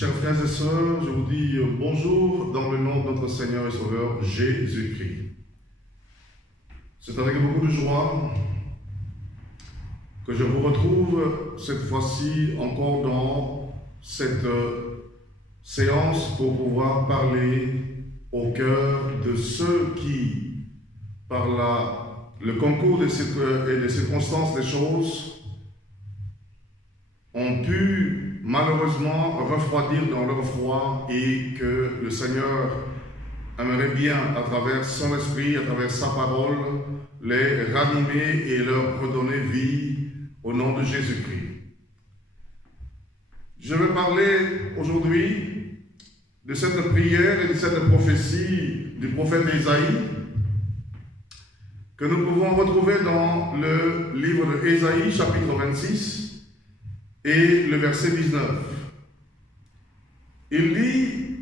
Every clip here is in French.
Chers frères et sœurs, je vous dis bonjour dans le nom de notre Seigneur et Sauveur Jésus-Christ. C'est avec beaucoup de joie que je vous retrouve cette fois-ci encore dans cette séance pour pouvoir parler au cœur de ceux qui, par le concours des circonstances des choses, ont pu malheureusement refroidir dans leur foi et que le Seigneur aimerait bien, à travers son esprit, à travers sa parole, les ranimer et leur redonner vie au nom de Jésus-Christ. Je vais parler aujourd'hui de cette prière et de cette prophétie du prophète Ésaïe que nous pouvons retrouver dans le livre de Ésaïe, chapitre 26, et le verset 19. Il dit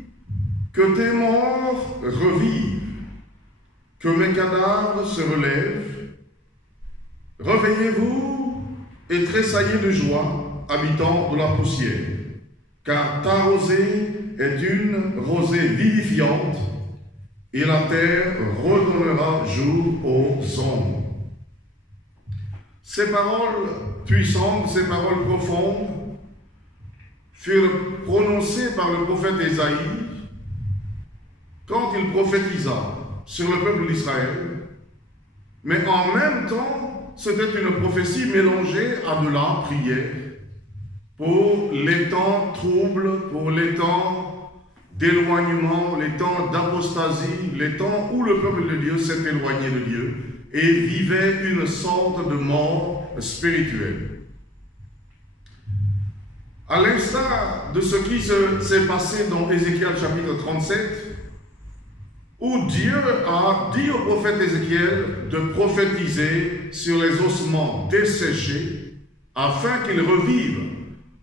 que tes morts revivent, que mes cadavres se relèvent. Réveillez-vous et tressaillez de joie, habitants de la poussière, car ta rosée est une rosée vivifiante, et la terre redonnera jour aux ombres. Ces paroles puissantes, ces paroles profondes furent prononcées par le prophète Ésaïe quand il prophétisa sur le peuple d'Israël, mais en même temps, c'était une prophétie mélangée à de la prière pour les temps troubles, pour les temps d'éloignement, les temps d'apostasie, les temps où le peuple de Dieu s'est éloigné de Dieu et vivait une sorte de mort spirituelle. À l'instar de ce qui s'est passé dans Ézéchiel chapitre 37, où Dieu a dit au prophète Ézéchiel de prophétiser sur les ossements desséchés afin qu'ils revivent,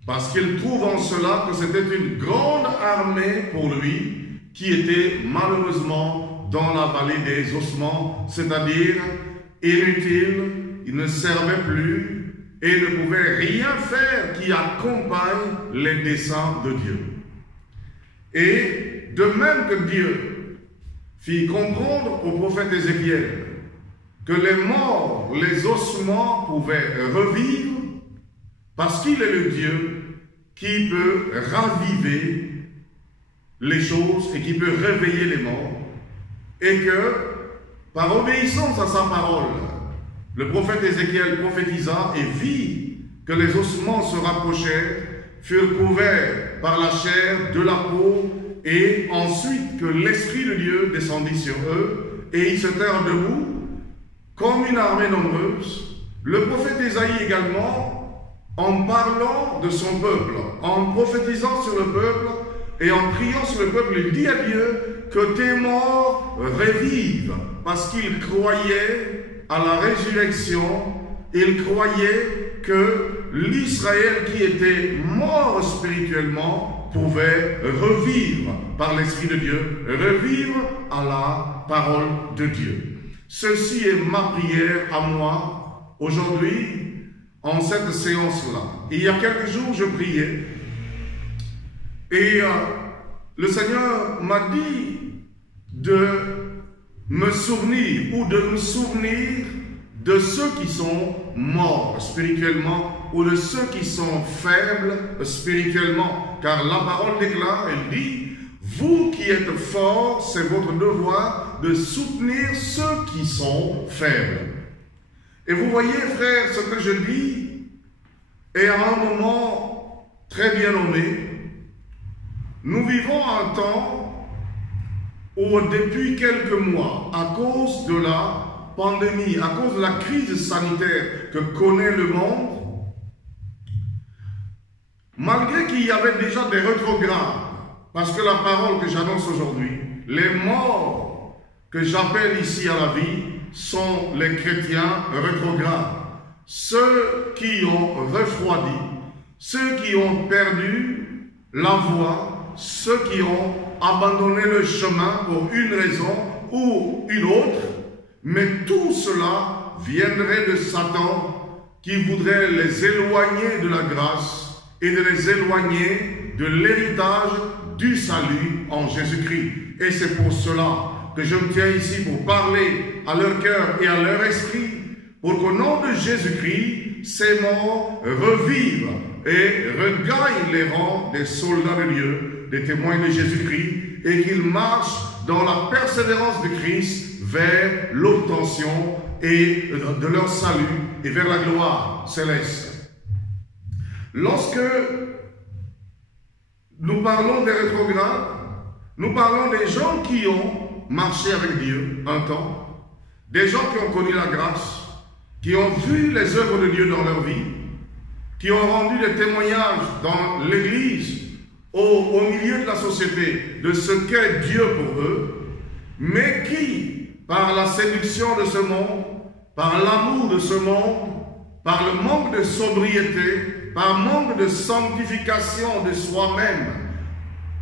parce qu'il trouve en cela que c'était une grande armée pour lui qui était malheureusement dans la vallée des ossements, c'est-à-dire inutile, il ne servait plus et ne pouvait rien faire qui accompagne les desseins de Dieu. Et de même que Dieu fit comprendre au prophète Ézéchiel que les morts, les ossements pouvaient revivre, parce qu'il est le Dieu qui peut raviver les choses et qui peut réveiller les morts, et que par obéissance à sa parole, le prophète Ézéchiel prophétisa et vit que les ossements se rapprochèrent, furent couverts par la chair de la peau, et ensuite que l'Esprit de Dieu descendit sur eux, et ils se tinrent debout comme une armée nombreuse. Le prophète Ésaïe également, en parlant de son peuple, en prophétisant sur le peuple et en priant sur le peuple, il dit à Dieu que tes morts revivent, parce qu'il croyait à la résurrection, il croyait que l'Israël qui était mort spirituellement pouvait revivre par l'Esprit de Dieu, revivre à la parole de Dieu. Ceci est ma prière à moi aujourd'hui, en cette séance-là. Il y a quelques jours, je priais et le Seigneur m'a dit de me souvenir ou de nous souvenir de ceux qui sont morts spirituellement ou de ceux qui sont faibles spirituellement. Car la parole déclare, elle dit, vous qui êtes forts, c'est votre devoir de soutenir ceux qui sont faibles. Et vous voyez, frères, ce que je dis est à un moment très bien nommé. Nous vivons un temps où depuis quelques mois, à cause de la pandémie, à cause de la crise sanitaire que connaît le monde, malgré qu'il y avait déjà des rétrogrades, parce que la parole que j'annonce aujourd'hui, les morts que j'appelle ici à la vie, sont les chrétiens rétrogrades, ceux qui ont refroidi, ceux qui ont perdu la voie, ceux qui ont abandonné le chemin pour une raison ou une autre, mais tout cela viendrait de Satan qui voudrait les éloigner de la grâce et de les éloigner de l'héritage du salut en Jésus-Christ. Et c'est pour cela que je me tiens ici pour parler à leur cœur et à leur esprit, pour qu'au nom de Jésus-Christ, ces morts revivent et regagnent les rangs des soldats de Dieu, des témoins de Jésus-Christ, et qu'ils marchent dans la persévérance de Christ vers l'obtention et de leur salut et vers la gloire céleste. Lorsque nous parlons des rétrogrades, nous parlons des gens qui ont marché avec Dieu un temps, des gens qui ont connu la grâce, qui ont vu les œuvres de Dieu dans leur vie, qui ont rendu des témoignages dans l'Église, au milieu de la société, de ce qu'est Dieu pour eux, mais qui, par la séduction de ce monde, par l'amour de ce monde, par le manque de sobriété, par manque de sanctification de soi-même,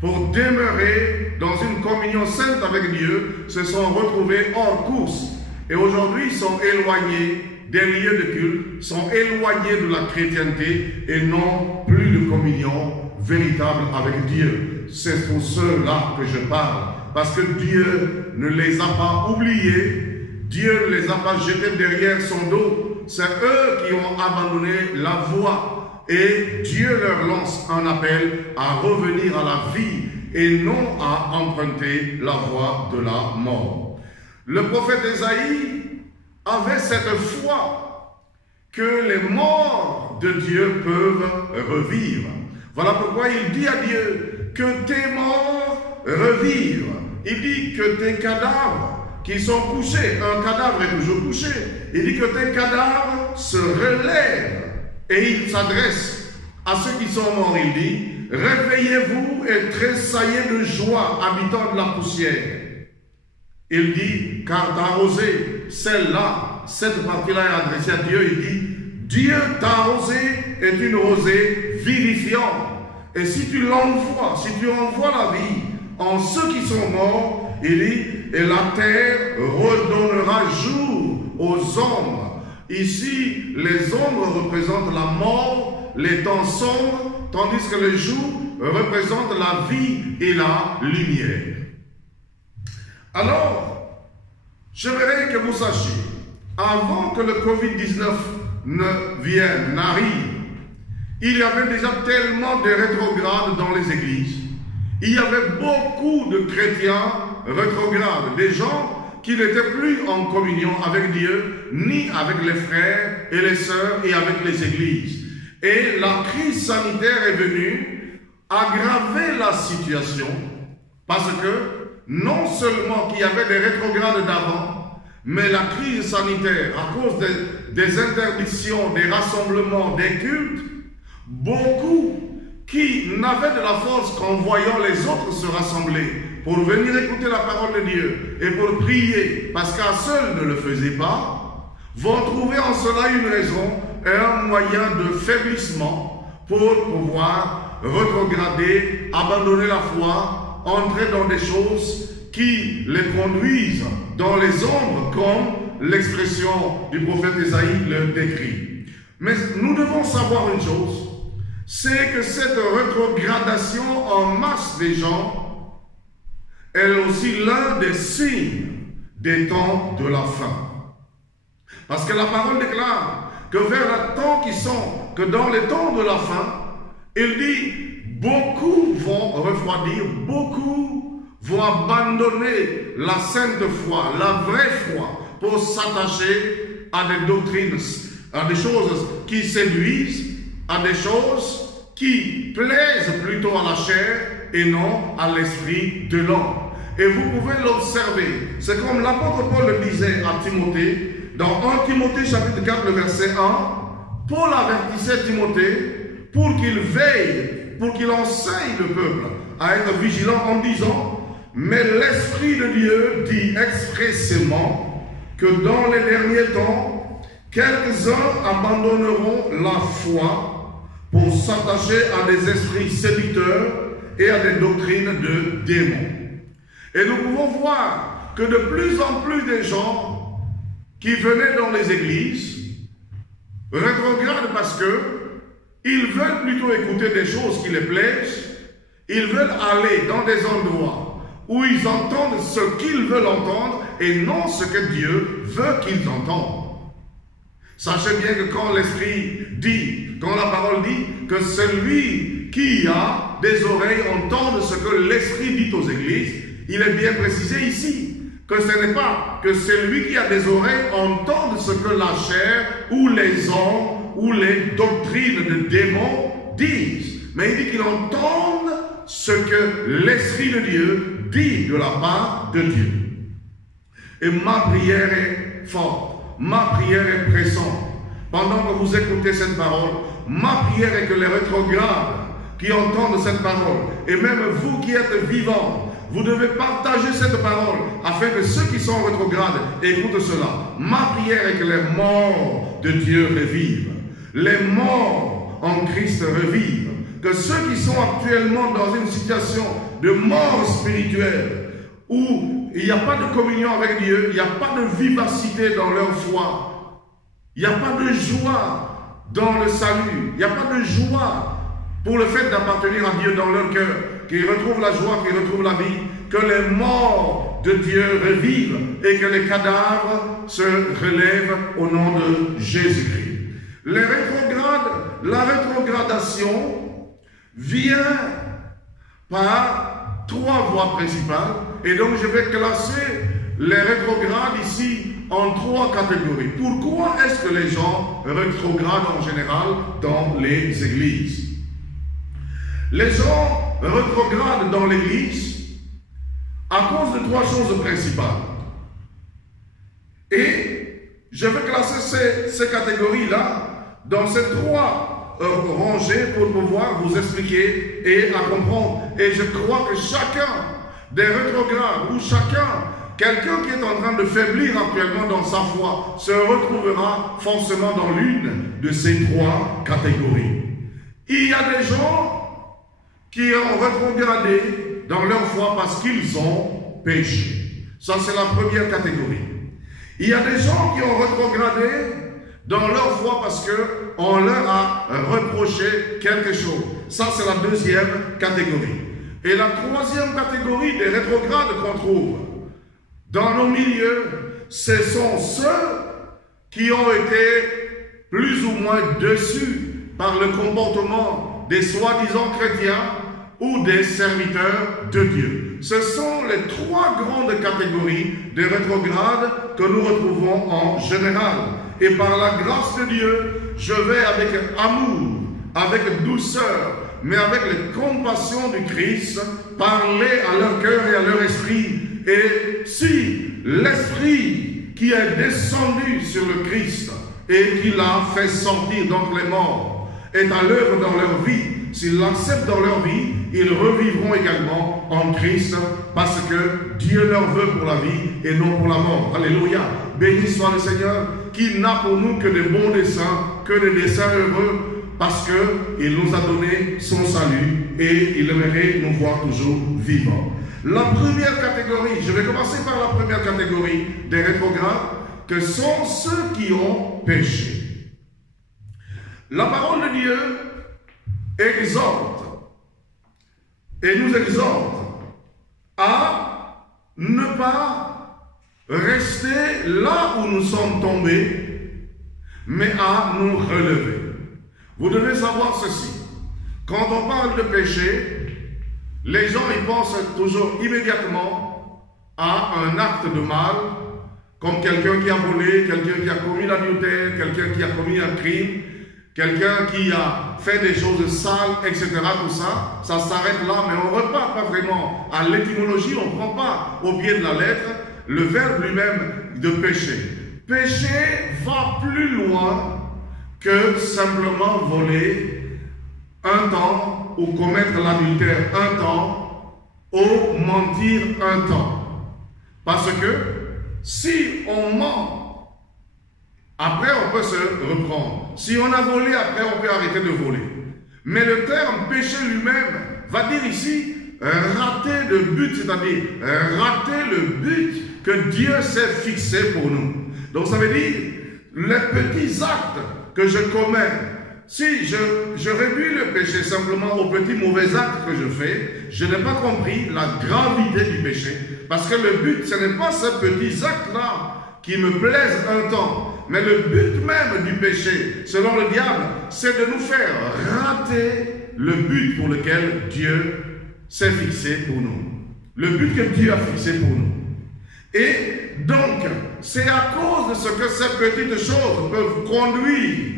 pour demeurer dans une communion sainte avec Dieu, se sont retrouvés hors course. Et aujourd'hui, ils sont éloignés des lieux de culte, sont éloignés de la chrétienté et n'ont plus de communion véritable avec Dieu. C'est pour ceux-là que je parle. Parce que Dieu ne les a pas oubliés, Dieu ne les a pas jetés derrière son dos. C'est eux qui ont abandonné la voie. Et Dieu leur lance un appel à revenir à la vie et non à emprunter la voie de la mort. Le prophète Ésaïe avait cette foi que les morts de Dieu peuvent revivre. Voilà pourquoi il dit à Dieu que tes morts revivent. Il dit que tes cadavres qui sont couchés, un cadavre est toujours couché, il dit que tes cadavres se relèvent. Et il s'adresse à ceux qui sont morts, il dit, réveillez-vous et tressaillez de joie, habitants de la poussière. Il dit, car ta rosée, celle-là, cette partie-là est adressée à Dieu, il dit, Dieu, ta rosée est une rosée vivifiante. Et si tu l'envoies, si tu envoies la vie en ceux qui sont morts, il dit, et la terre redonnera jour aux ombres. Ici, les ombres représentent la mort, les temps sombres, tandis que le jour représente la vie et la lumière. Alors, j'aimerais que vous sachiez, avant que le Covid-19 n'arrive, il y avait déjà tellement de rétrogrades dans les églises. Il y avait beaucoup de chrétiens rétrogrades, des gens qui n'étaient plus en communion avec Dieu, ni avec les frères et les sœurs et avec les églises. Et la crise sanitaire est venue aggraver la situation, parce que non seulement qu'il y avait des rétrogrades d'avant, mais la crise sanitaire, à cause des interdictions, des rassemblements, des cultes, beaucoup qui n'avaient de la force qu'en voyant les autres se rassembler pour venir écouter la parole de Dieu et pour prier, parce qu'un seul ne le faisait pas, vont trouver en cela une raison et un moyen de faiblissement pour pouvoir rétrograder, abandonner la foi, entrer dans des choses qui les conduisent dans les ombres, comme l'expression du prophète Ésaïe le décrit. Mais nous devons savoir une chose, c'est que cette rétrogradation en masse des gens est aussi l'un des signes des temps de la fin. Parce que la parole déclare que que dans les temps de la fin, il dit, beaucoup vont refroidir, beaucoup vont abandonner la sainte foi, la vraie foi, pour s'attacher à des doctrines, à des choses qui séduisent, à des choses qui plaisent plutôt à la chair et non à l'esprit de l'homme. Et vous pouvez l'observer. C'est comme l'apôtre Paul le disait à Timothée, dans 1 Timothée chapitre 4, le verset 1, Paul avertissait Timothée pour qu'il veille, pour qu'il enseigne le peuple à être vigilant en disant, mais l'Esprit de Dieu dit expressément que dans les derniers temps, quelques-uns abandonneront la foi pour s'attacher à des esprits séducteurs et à des doctrines de démons. Et nous pouvons voir que de plus en plus de gens qui venaient dans les églises rétrogradent parce que ils veulent plutôt écouter des choses qui les plaisent Ils veulent aller dans des endroits où ils entendent ce qu'ils veulent entendre et non ce que Dieu veut qu'ils entendent. Sachez bien que quand l'Esprit dit, quand la parole dit que celui qui a des oreilles entende ce que l'Esprit dit aux églises, il est bien précisé ici que ce n'est pas que celui qui a des oreilles entende ce que la chair ou les hommes ou les doctrines de démons disent, mais il dit qu'il entende ce que l'Esprit de Dieu dit de la part de Dieu. Et ma prière est forte, ma prière est pressante. Pendant que vous écoutez cette parole, ma prière est que les rétrogrades qui entendent cette parole, et même vous qui êtes vivants, vous devez partager cette parole afin que ceux qui sont rétrogrades écoutent cela. Ma prière est que les morts de Dieu revivent, les morts en Christ revivent, que ceux qui sont actuellement dans une situation de mort spirituelle, où il n'y a pas de communion avec Dieu, il n'y a pas de vivacité dans leur foi, il n'y a pas de joie dans le salut, il n'y a pas de joie pour le fait d'appartenir à Dieu dans leur cœur, qu'ils retrouvent la joie, qu'ils retrouvent la vie, que les morts de Dieu revivent et que les cadavres se relèvent au nom de Jésus-Christ. Les rétrogrades, la rétrogradation vient par 3 voies principales, et donc je vais classer les rétrogrades ici en 3 catégories. Pourquoi est-ce que les gens rétrogradent en général dans les églises? Les gens rétrogradent dans l'église à cause de 3 choses principales. Et je vais classer ces catégories-là dans ces 3 rangées pour pouvoir vous expliquer et à comprendre. Et je crois que chacun des rétrogrades ou quelqu'un qui est en train de faiblir actuellement dans sa foi se retrouvera forcément dans l'une de ces 3 catégories. Il y a des gens qui ont rétrogradé dans leur foi parce qu'ils ont péché. Ça, c'est la première catégorie. Il y a des gens qui ont rétrogradé dans leur foi parce qu'on leur a reproché quelque chose. Ça, c'est la deuxième catégorie. Et la troisième catégorie des rétrogrades qu'on trouve dans nos milieux, ce sont ceux qui ont été plus ou moins déçus par le comportement des soi-disant chrétiens ou des serviteurs de Dieu. Ce sont les 3 grandes catégories de rétrogrades que nous retrouvons en général. Et par la grâce de Dieu, je vais avec amour, avec douceur, mais avec la compassion du Christ, parler à leur cœur et à leur esprit. Et si l'esprit qui est descendu sur le Christ et qui l'a fait sortir d'entre les morts est à l'œuvre dans leur vie, s'ils l'acceptent dans leur vie, ils revivront également en Christ parce que Dieu leur veut pour la vie et non pour la mort. Alléluia. Béni soit le Seigneur qui n'a pour nous que des bons desseins, que des desseins heureux parce qu'il nous a donné son salut et il aimerait nous voir toujours vivants. La première catégorie, je vais commencer par la première catégorie des rétrogrades, que sont ceux qui ont péché. La parole de Dieu exhorte et nous exhorte à ne pas rester là où nous sommes tombés, mais à nous relever. Vous devez savoir ceci. Quand on parle de péché, les gens y pensent toujours immédiatement à un acte de mal, comme quelqu'un qui a volé, quelqu'un qui a commis l'adultère, quelqu'un qui a commis un crime, quelqu'un qui a fait des choses sales, etc. Tout ça, ça s'arrête là, mais on ne repart pas vraiment à l'étymologie, on ne prend pas au pied de la lettre le verbe lui-même de pécher. Pécher va plus loin que simplement voler un temps ou commettre l'adultère un temps ou mentir un temps. Parce que si on ment, après on peut se reprendre. Si on a volé, après on peut arrêter de voler. Mais le terme péché lui-même va dire ici rater le but, c'est-à-dire rater le but que Dieu s'est fixé pour nous. Donc ça veut dire les petits actes que je commets, si je réduis le péché simplement aux petits mauvais actes que je fais, je n'ai pas compris la gravité du péché. Parce que le but, ce n'est pas ces petits actes-là qui me plaisent un temps. Mais le but même du péché, selon le diable, c'est de nous faire rater le but pour lequel Dieu s'est fixé pour nous. Le but que Dieu a fixé pour nous. Et donc, c'est à cause de ce que ces petites choses peuvent conduire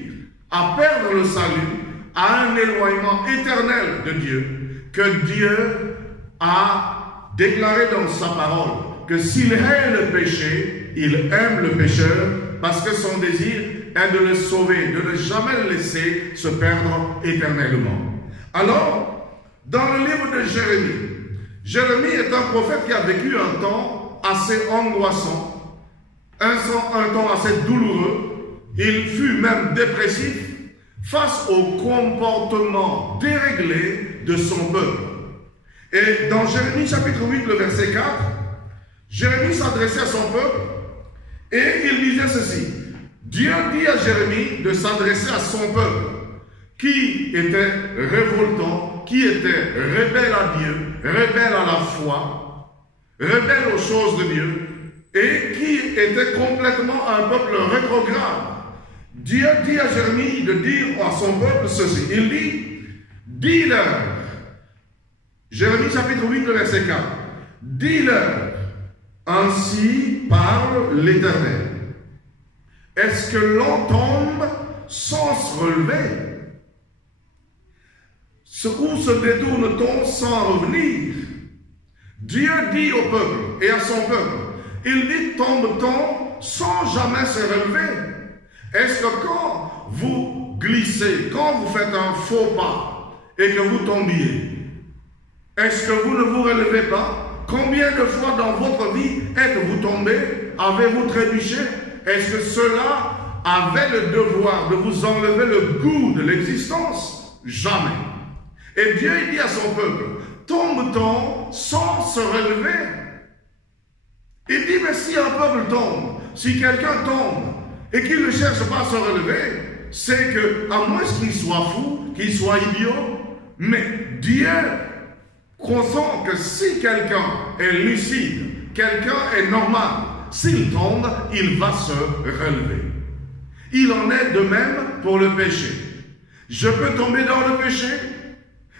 à perdre le salut, à un éloignement éternel de Dieu, que Dieu a déclaré dans sa parole que s'il hait le péché, il aime le pécheur parce que son désir est de le sauver, de ne jamais le laisser se perdre éternellement. Alors, dans le livre de Jérémie, Jérémie est un prophète qui a vécu un temps assez angoissant, un temps assez douloureux. Il fut même dépressif face au comportement déréglé de son peuple. Et dans Jérémie chapitre 8, le verset 4, Jérémie s'adressait à son peuple et il disait ceci. Dieu dit à Jérémie de s'adresser à son peuple qui était révoltant, qui était rebelle à Dieu, rebelle à la foi, rebelle aux choses de Dieu et qui était complètement un peuple rétrograde. Dieu dit à Jérémie de dire à son peuple ceci. Il dit, dis-leur, Jérémie chapitre 8, le verset 4, dis-leur, ainsi parle l'Éternel. Est-ce que l'on tombe sans se relever? Où se détourne-t-on sans revenir? Dieu dit au peuple et à son peuple, il dit, tombe-t-on sans jamais se relever? Est-ce que quand vous glissez, quand vous faites un faux pas et que vous tombiez, est-ce que vous ne vous relevez pas? Combien de fois dans votre vie êtes-vous tombé? Avez-vous trébuché? Est-ce que cela avait le devoir de vous enlever le goût de l'existence? Jamais. Et Dieu dit à son peuple, tombe-t-on sans se relever? Il dit, mais si un peuple tombe, si quelqu'un tombe, et qu'il ne cherche pas à se relever, c'est que, à moins qu'il soit fou, qu'il soit idiot, mais Dieu consent que si quelqu'un est lucide, quelqu'un est normal, s'il tombe, il va se relever. Il en est de même pour le péché. Je peux tomber dans le péché,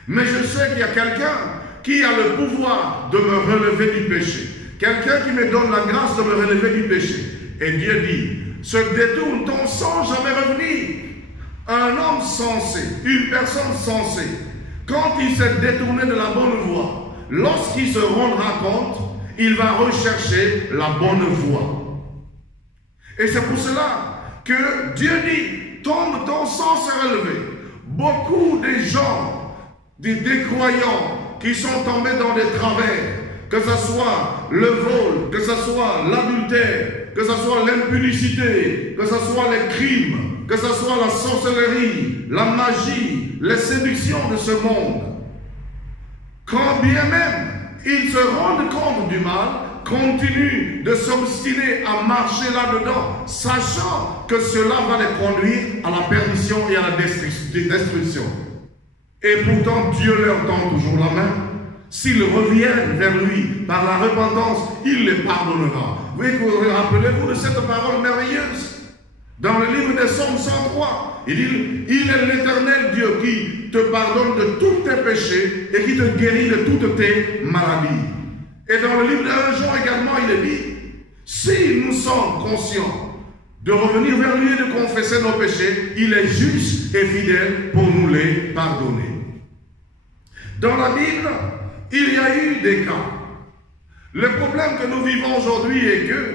mais je sais qu'il y a quelqu'un qui a le pouvoir de me relever du péché. Quelqu'un qui me donne la grâce de me relever du péché. Et Dieu dit, se détourne-t-on sans jamais revenir? Un homme sensé, une personne sensée, quand il s'est détourné de la bonne voie, lorsqu'il se rendra compte, il va rechercher la bonne voie. Et c'est pour cela que Dieu dit, tombe-t-on sans se relever? Beaucoup de gens, des croyants qui sont tombés dans des travers, que ce soit le vol, que ce soit l'adultère, que ce soit l'impudicité, que ce soit les crimes, que ce soit la sorcellerie, la magie, les séductions de ce monde. Quand bien même ils se rendent compte du mal, continuent de s'obstiner à marcher là-dedans, sachant que cela va les conduire à la perdition et à la destruction. Et pourtant, Dieu leur tend toujours la main. S'ils reviennent vers lui par la repentance, il les pardonnera. Rappelez-vous de cette parole merveilleuse. Dans le livre des Psaumes 103, il dit, il est l'Éternel Dieu qui te pardonne de tous tes péchés et qui te guérit de toutes tes maladies. Et dans le livre de 1 Jean également, il est dit, si nous sommes conscients de revenir vers lui et de confesser nos péchés, il est juste et fidèle pour nous les pardonner. Dans la Bible, il y a eu des cas. Le problème que nous vivons aujourd'hui est que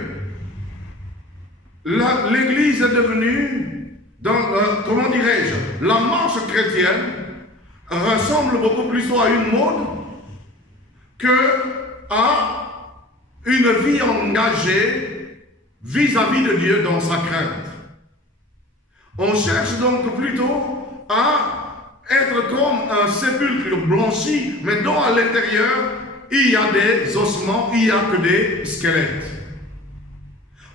l'Église est devenue, comment dirais-je, la marche chrétienne ressemble beaucoup plus à une mode qu'à une vie engagée vis-à-vis de Dieu dans sa crainte. On cherche donc plutôt à être comme un sépulcre blanchi, mais dont à l'intérieur, il y a des ossements, il n'y a que des squelettes.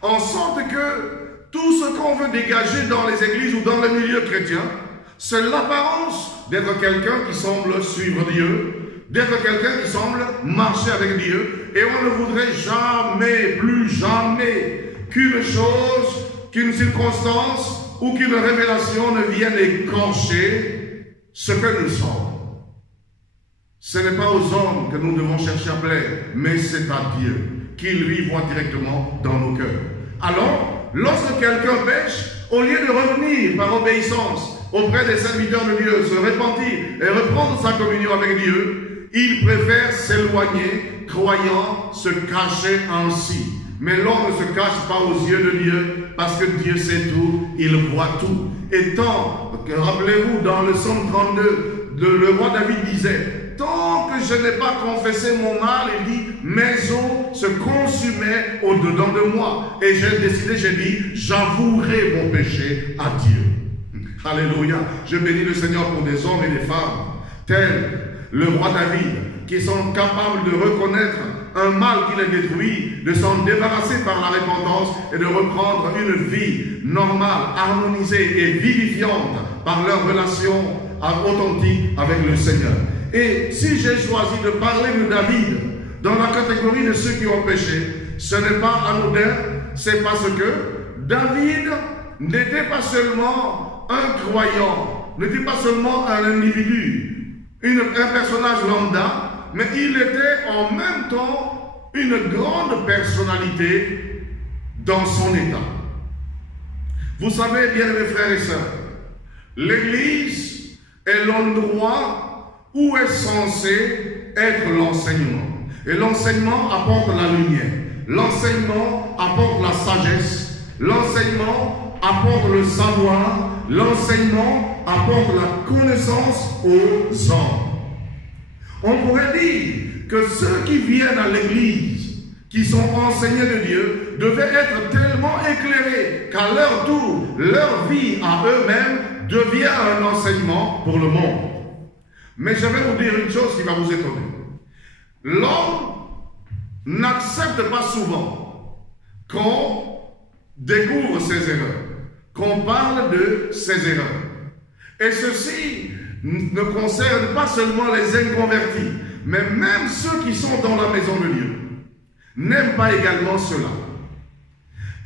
En sorte que tout ce qu'on veut dégager dans les églises ou dans les milieux chrétiens, C'est l'apparence d'être quelqu'un qui semble suivre Dieu, d'être quelqu'un qui semble marcher avec Dieu, et on ne voudrait jamais, plus jamais, qu'une chose, qu'une circonstance ou qu'une révélation ne vienne écorcher ce que nous sommes. Ce n'est pas aux hommes que nous devons chercher à plaire, mais c'est à Dieu, qui lui voit directement dans nos cœurs. Alors, lorsque quelqu'un pêche, au lieu de revenir par obéissance auprès des serviteurs de Dieu, se repentir et reprendre sa communion avec Dieu, il préfère s'éloigner, croyant se cacher ainsi. Mais l'homme ne se cache pas aux yeux de Dieu, parce que Dieu sait tout, il voit tout. Et tant, rappelez-vous, dans le psaume 32, le roi David disait, tant que je n'ai pas confessé mon mal, il dit, mes os se consumaient au-dedans de moi. Et j'ai décidé, j'ai dit, j'avouerai mon péché à Dieu. Alléluia. Je bénis le Seigneur pour des hommes et des femmes, tels le roi David, qui sont capables de reconnaître un mal qui les détruit, de s'en débarrasser par la repentance et de reprendre une vie normale, harmonisée et vivifiante par leur relation authentique avec le Seigneur. Et si j'ai choisi de parler de David dans la catégorie de ceux qui ont péché, ce n'est pas anodin, c'est parce que David n'était pas seulement un croyant, n'était pas seulement un individu, un personnage lambda, mais il était en même temps une grande personnalité dans son état. Vous savez, bien mes frères et sœurs, l'Église est l'endroit où est censé être l'enseignement. Et l'enseignement apporte la lumière. L'enseignement apporte la sagesse. L'enseignement apporte le savoir. L'enseignement apporte la connaissance aux hommes. On pourrait dire que ceux qui viennent à l'église, qui sont enseignés de Dieu, devaient être tellement éclairés qu'à leur tour, leur vie à eux-mêmes devient un enseignement pour le monde. Mais je vais vous dire une chose qui va vous étonner. L'homme n'accepte pas souvent qu'on découvre ses erreurs, qu'on parle de ses erreurs. Et ceci ne concerne pas seulement les inconvertis, mais même ceux qui sont dans la maison de Dieu n'aiment pas également cela.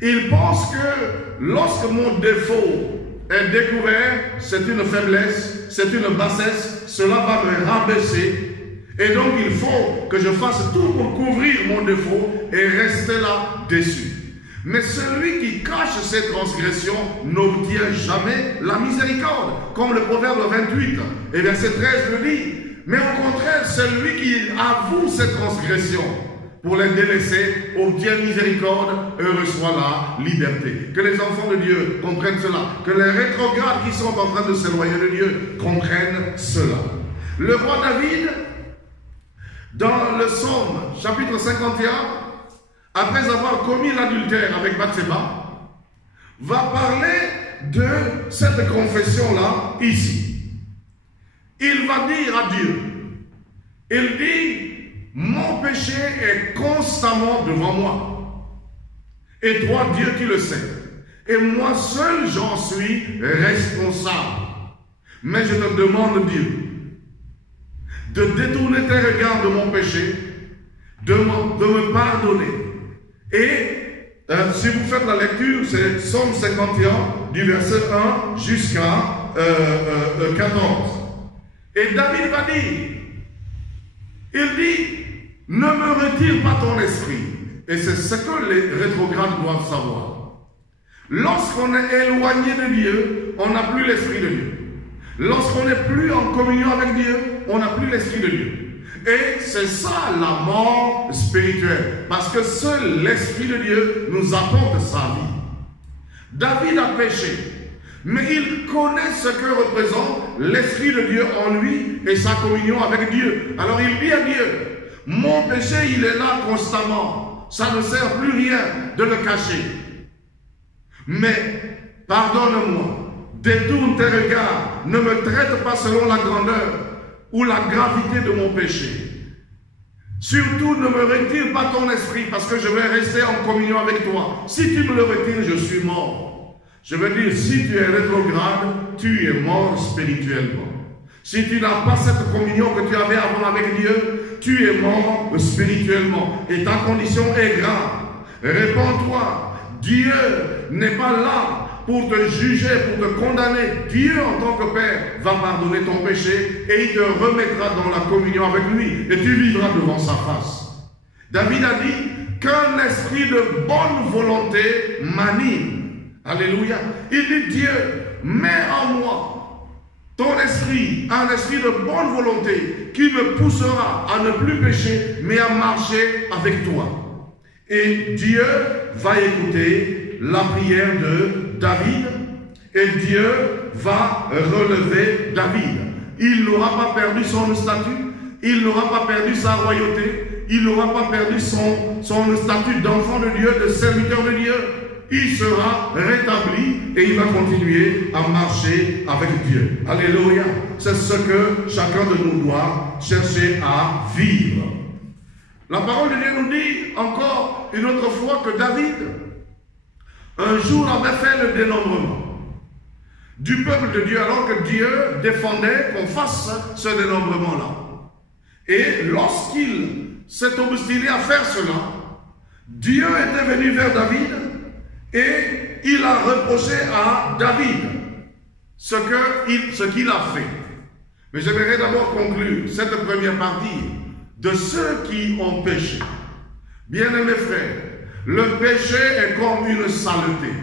Ils pensent que lorsque mon défaut est découvert, c'est une faiblesse, c'est une bassesse, cela va me rabaisser. Et donc il faut que je fasse tout pour couvrir mon défaut et rester là dessus. Mais celui qui cache ses transgressions n'obtient jamais la miséricorde. Comme le proverbe 28 et verset 13 le dit. Mais au contraire, celui qui avoue ses transgressions pour les délaisser obtient miséricorde et reçoit la liberté. Que les enfants de Dieu comprennent cela. Que les rétrogrades qui sont en train de s'éloigner de Dieu comprennent cela. Le roi David, dans le psaume chapitre 51, après avoir commis l'adultère avec Bathsheba, va parler de cette confession-là ici. Il va dire à Dieu, il dit, mon péché est constamment devant moi. Et toi, Dieu, tu le sais. Et moi seul, j'en suis responsable. Mais je te demande, Dieu, de détourner tes regards de mon péché, de me pardonner. Et si vous faites la lecture, c'est Psaume 51, du verset 1 jusqu'à 14. Et David va dire, il dit, ne me retire pas ton esprit. Et c'est ce que les rétrogrades doivent savoir. Lorsqu'on est éloigné de Dieu, on n'a plus l'esprit de Dieu. Lorsqu'on n'est plus en communion avec Dieu, on n'a plus l'esprit de Dieu. Et c'est ça la mort spirituelle. Parce que seul l'esprit de Dieu nous apporte sa vie. David a péché. Mais il connaît ce que représente l'esprit de Dieu en lui et sa communion avec Dieu. Alors il dit à Dieu, mon péché il est là constamment. Ça ne sert plus rien de le cacher. Mais pardonne-moi, détourne tes regards, ne me traite pas selon la grandeur ou la gravité de mon péché. Surtout ne me retire pas ton esprit parce que je vais rester en communion avec toi. Si tu me le retires, je suis mort. Je veux dire, si tu es rétrograde, tu es mort spirituellement. Si tu n'as pas cette communion que tu avais avant avec Dieu, tu es mort spirituellement. Et ta condition est grave. Réponds-toi. Dieu n'est pas là pour te juger, pour te condamner. Dieu, en tant que Père, va pardonner ton péché et il te remettra dans la communion avec lui. Et tu vivras devant sa face. David a dit qu'un esprit de bonne volonté m'anime. Alléluia. Il dit, Dieu, mets en moi ton esprit, un esprit de bonne volonté qui me poussera à ne plus pécher, mais à marcher avec toi. Et Dieu va écouter la prière de David et Dieu va relever David. Il n'aura pas perdu son statut, il n'aura pas perdu sa royauté, il n'aura pas perdu son statut d'enfant de Dieu, de serviteur de Dieu. Il sera rétabli et il va continuer à marcher avec Dieu. Alléluia. C'est ce que chacun de nous doit chercher à vivre. La parole de Dieu nous dit encore une autre fois que David, un jour, avait fait le dénombrement du peuple de Dieu, alors que Dieu défendait qu'on fasse ce dénombrement-là. Et lorsqu'il s'est obstiné à faire cela, Dieu était venu vers David et il a reproché à David ce qu'il a fait. Mais j'aimerais d'abord conclure cette première partie de ceux qui ont péché. Bien-aimés frères, le péché est comme une saleté.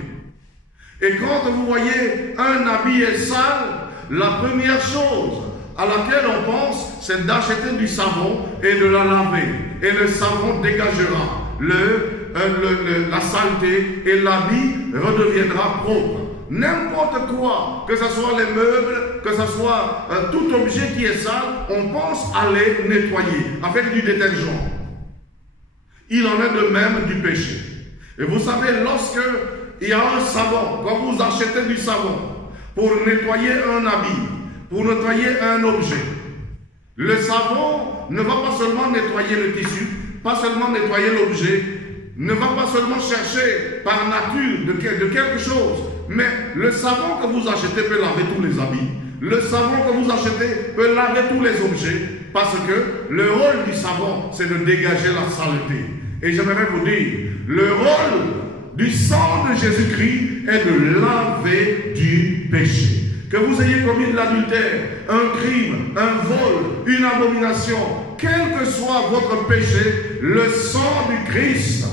Et quand vous voyez un habit est sale, la première chose à laquelle on pense, c'est d'acheter du savon et de la laver. Et le savon dégagera la saleté et l'habit redeviendra propre. N'importe quoi, que ce soit les meubles, que ce soit tout objet qui est sale, on pense à les nettoyer avec du détergent. Il en est de même du péché. Et vous savez, lorsque il y a un savon, quand vous achetez du savon pour nettoyer un habit, pour nettoyer un objet, le savon ne va pas seulement nettoyer le tissu, pas seulement nettoyer l'objet, ne va pas seulement chercher par nature de quelque chose, mais le savon que vous achetez peut laver tous les habits. Le savon que vous achetez peut laver tous les objets, parce que le rôle du savon, c'est de dégager la saleté. Et j'aimerais vous dire, le rôle du sang de Jésus-Christ est de laver du péché. Que vous ayez commis de l'adultère, un crime, un vol, une abomination, quel que soit votre péché, le sang du Christ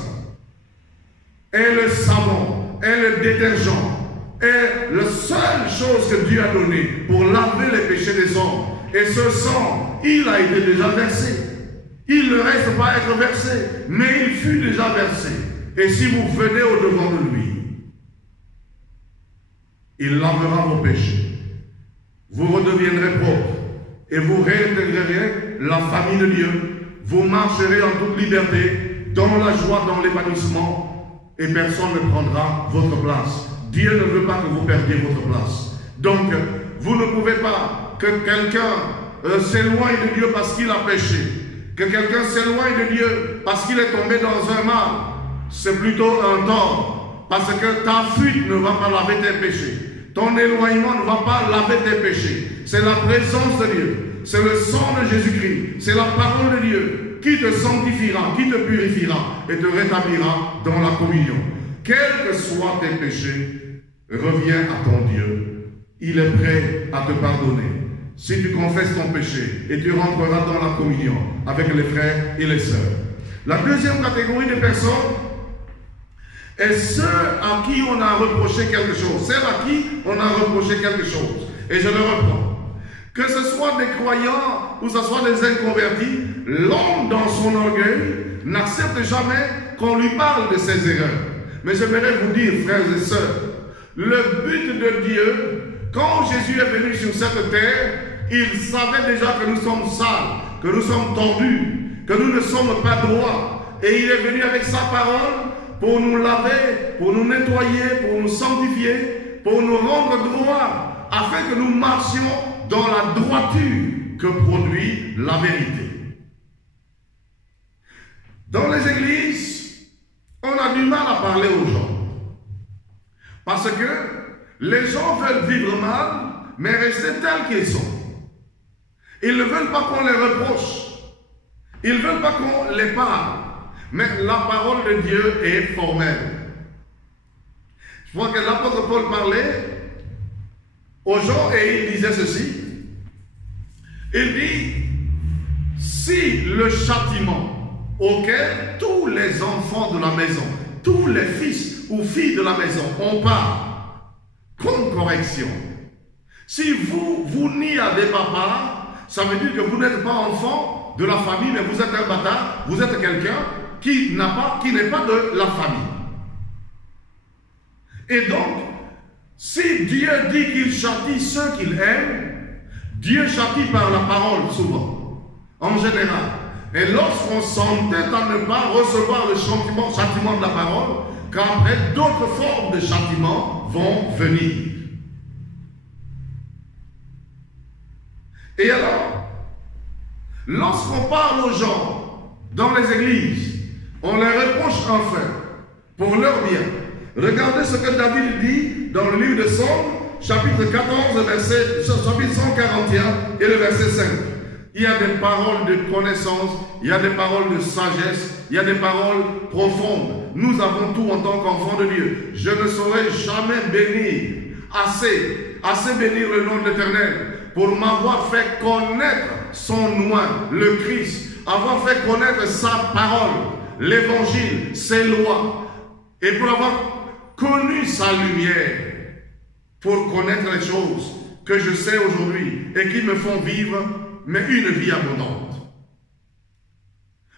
est le savon, est le détergent, est la seule chose que Dieu a donnée pour laver les péchés des hommes. Et ce sang, il a été déjà versé. Il ne reste pas à être versé, mais il fut déjà versé. Et si vous venez au-devant de lui, il lavera vos péchés. Vous redeviendrez propres et vous réintégrerez la famille de Dieu. Vous marcherez en toute liberté, dans la joie, dans l'épanouissement, et personne ne prendra votre place. Dieu ne veut pas que vous perdiez votre place. Donc, vous ne pouvez pas que quelqu'un s'éloigne de Dieu parce qu'il a péché, que quelqu'un s'éloigne de Dieu parce qu'il est tombé dans un mal. C'est plutôt un tort, parce que ta fuite ne va pas laver tes péchés. Ton éloignement ne va pas laver tes péchés. C'est la présence de Dieu, c'est le sang de Jésus-Christ, c'est la parole de Dieu qui te sanctifiera, qui te purifiera et te rétablira dans la communion. Quels que soient tes péchés, reviens à ton Dieu. Il est prêt à te pardonner. Si tu confesses ton péché, et tu rentreras dans la communion avec les frères et les sœurs. La deuxième catégorie de personnes est ceux à qui on a reproché quelque chose, celles à qui on a reproché quelque chose. Et je le reprends. Que ce soit des croyants ou ce soit des inconvertis, l'homme dans son orgueil n'accepte jamais qu'on lui parle de ses erreurs. Mais j'aimerais vous dire, frères et sœurs, le but de Dieu, quand Jésus est venu sur cette terre, il savait déjà que nous sommes sales, que nous sommes tordus, que nous ne sommes pas droits. Et il est venu avec sa parole pour nous laver, pour nous nettoyer, pour nous sanctifier, pour nous rendre droits, afin que nous marchions dans la droiture que produit la vérité. Dans les églises, on a du mal à parler aux gens. Parce que les gens veulent vivre mal, mais rester tels qu'ils sont. Ils ne veulent pas qu'on les reproche. Ils ne veulent pas qu'on les parle. Mais la parole de Dieu est formelle. Je vois que l'apôtre Paul parlait aux gens et il disait ceci. Il dit, si le châtiment auquel tous les enfants de la maison, tous les fils ou filles de la maison ont part comme correction, si vous n'y avez pas part, ça veut dire que vous n'êtes pas enfant de la famille, mais vous êtes un bâtard, vous êtes quelqu'un qui n'est pas de la famille. Et donc, si Dieu dit qu'il châtie ceux qu'il aime, Dieu châtie par la parole souvent, en général. Et lorsqu'on s'entête à ne pas recevoir le châtiment de la parole, qu'après d'autres formes de châtiment vont venir. Et alors, lorsqu'on parle aux gens dans les églises, on les reproche enfin pour leur bien. Regardez ce que David dit dans le livre de Psaume, chapitre 14, chapitre 141 et le verset 5. Il y a des paroles de connaissance, il y a des paroles de sagesse, il y a des paroles profondes. Nous avons tout en tant qu'enfants de Dieu. Je ne saurais jamais bénir, assez bénir le nom de l'Éternel pour m'avoir fait connaître son nom, le Christ, avoir fait connaître sa parole, l'évangile, ses lois, et pour avoir connu sa lumière, pour connaître les choses que je sais aujourd'hui et qui me font vivre, mais une vie abondante.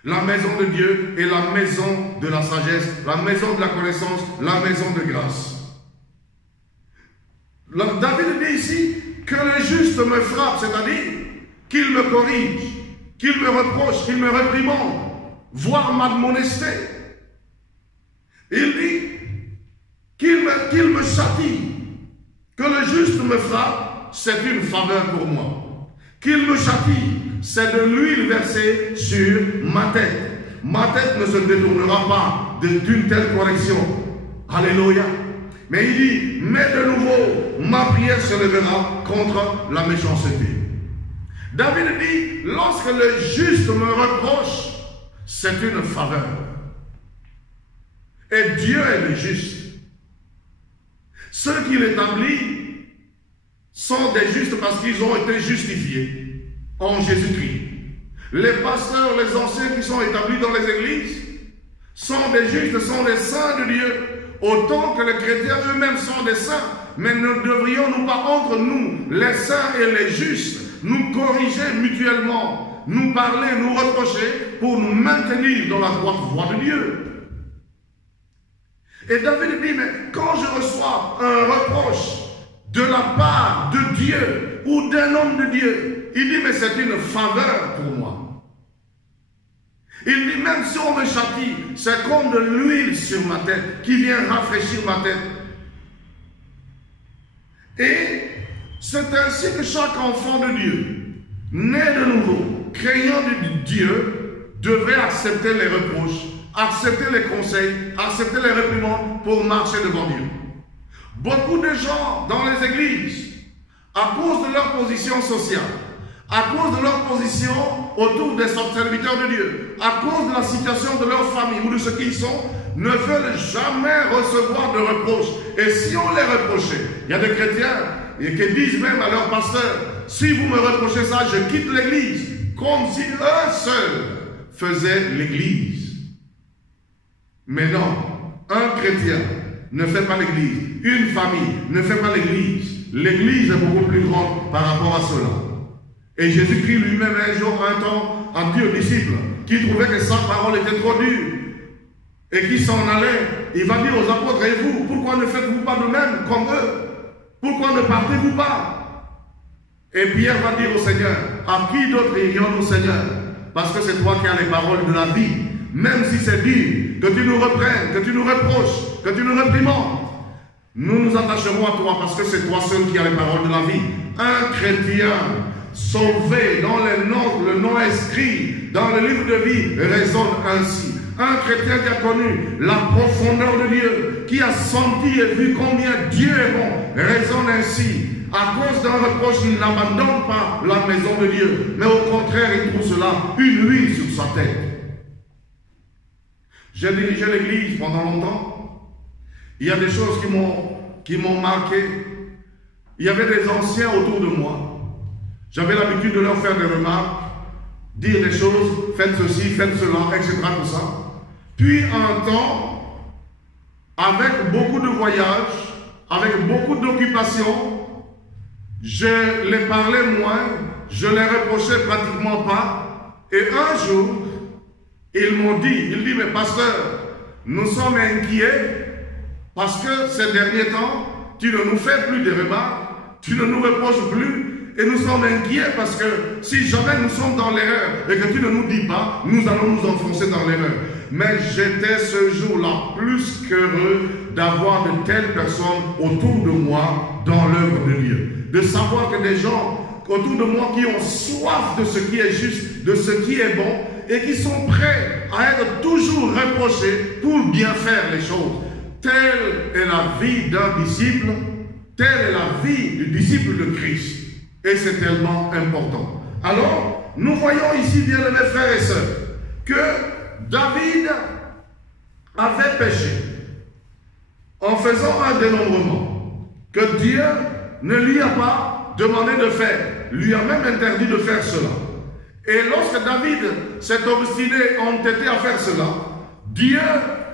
La maison de Dieu est la maison de la sagesse, la maison de la connaissance, la maison de grâce. David dit ici que le juste me frappe, c'est-à-dire qu'il me corrige, qu'il me reproche, qu'il me réprimande, voire m'admonester. Il dit qu'il me châtie, que le juste me frappe, c'est une faveur pour moi. Qu'il me châtie, c'est de l'huile versée sur ma tête. Ma tête ne se détournera pas d'une telle correction. Alléluia. Mais il dit, mais de nouveau, ma prière se lèvera contre la méchanceté. David dit, lorsque le juste me reproche, c'est une faveur. Et Dieu est le juste. Ceux qu'il établit sont des justes parce qu'ils ont été justifiés en Jésus-Christ. Les pasteurs, les anciens qui sont établis dans les églises sont des justes, sont des saints de Dieu, autant que les chrétiens eux-mêmes sont des saints. Mais ne devrions-nous pas entre nous, les saints et les justes, nous corriger mutuellement, nous parler, nous reprocher pour nous maintenir dans la droite voie de Dieu? Et David dit, mais quand je reçois un reproche de la part de Dieu ou d'un homme de Dieu, il dit, mais c'est une faveur pour moi. Il dit, même si on me châtie, c'est comme de l'huile sur ma tête qui vient rafraîchir ma tête. Et c'est ainsi que chaque enfant de Dieu, né de nouveau, craignant de Dieu, devrait accepter les reproches, accepter les conseils, accepter les réprimandes pour marcher devant Dieu. Beaucoup de gens dans les églises, à cause de leur position sociale, à cause de leur position autour des serviteurs de Dieu, à cause de la situation de leur famille ou de ce qu'ils sont, ne veulent jamais recevoir de reproches. Et si on les reprochait, il y a des chrétiens qui disent même à leur pasteur, si vous me reprochez ça, je quitte l'église, comme si eux seuls faisaient l'église. Mais non, un chrétien ne fait pas l'église, une famille ne fait pas l'église. L'église est beaucoup plus grande par rapport à cela. Et Jésus-Christ lui-même un jour, un temps, a dit aux disciples qui trouvaient que sa parole était trop dure et qui s'en allaient, il va dire aux apôtres, et vous, pourquoi ne faites-vous pas de même comme eux? Pourquoi ne partez-vous pas? Et Pierre va dire au Seigneur, à qui d'autre irions-nous, Seigneur? Parce que c'est toi qui as les paroles de la vie. Même si c'est dit que tu nous reprennes, que tu nous reproches, que tu nous réprimandes, nous nous attacherons à toi parce que c'est toi seul qui as les paroles de la vie. Un chrétien sauvé dans le nom inscrit dans le livre de vie raisonne ainsi. Un chrétien qui a connu la profondeur de Dieu, qui a senti et vu combien Dieu est bon, raisonne ainsi. À cause d'un reproche, il n'abandonne pas la maison de Dieu, mais au contraire, il trouve cela une huile sur sa tête. J'ai dirigé l'église pendant longtemps. Il y a des choses qui m'ont marqué. Il y avait des anciens autour de moi. J'avais l'habitude de leur faire des remarques, dire des choses, faites ceci, faites cela, etc. Tout ça. Puis un temps, avec beaucoup de voyages, avec beaucoup d'occupations, je les parlais moins, je les reprochais pratiquement pas. Et un jour, ils m'ont dit, mais pasteur, nous sommes inquiets parce que ces derniers temps, tu ne nous fais plus de remarques, tu ne nous reproches plus, et nous sommes inquiets parce que si jamais nous sommes dans l'erreur et que tu ne nous dis pas, nous allons nous enfoncer dans l'erreur. Mais j'étais ce jour-là plus qu'heureux d'avoir de telles personnes autour de moi dans l'œuvre de Dieu. De savoir que des gens autour de moi qui ont soif de ce qui est juste, de ce qui est bon, et qui sont prêts à être toujours reprochés pour bien faire les choses. Telle est la vie d'un disciple, telle est la vie du disciple de Christ. Et c'est tellement important. Alors, nous voyons ici, bien mes frères et sœurs, que David avait péché en faisant un dénombrement que Dieu ne lui a pas demandé de faire, lui a même interdit de faire cela. Et lorsque David s'est obstiné, entêté à faire cela, Dieu